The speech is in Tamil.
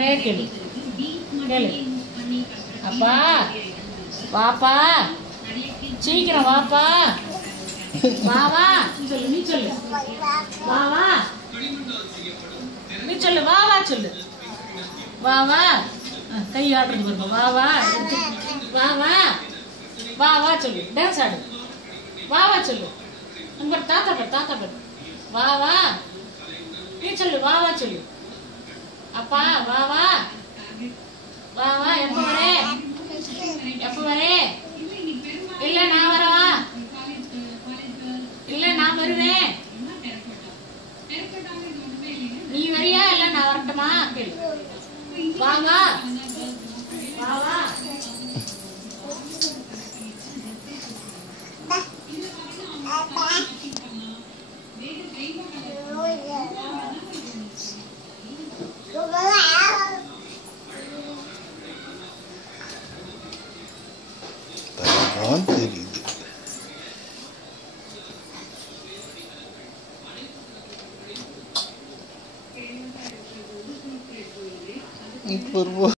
எப்பவரே கேளு கேளு. அப்பா வாப்பா, சீக்கிரம் வாப்பா, வாவா சொல்லு. நீ சொல்லு வாவா, நீ சொல்லு வாவா சொல்லு. வாவா கை ஆடுறது பாருங்க. வாவா வாவா வாவா சொல்லு. டான்ஸ் ஆடு. வாவா சொல்லு. உங்க தாத்தா பேர் தாத்தா பேர். வாவா நீ சொல்லு. வாவா சொல்லு. அப்பா வாவா வாவா. எப்ப வரே எப்ப வரே? இல்ல நான் வரவா? இல்ல நான் வருவேன். நீ வரியா இல்ல நான் வரட்டுமா? கேளு. வாவா வாவா. தெரியுது. இப்போ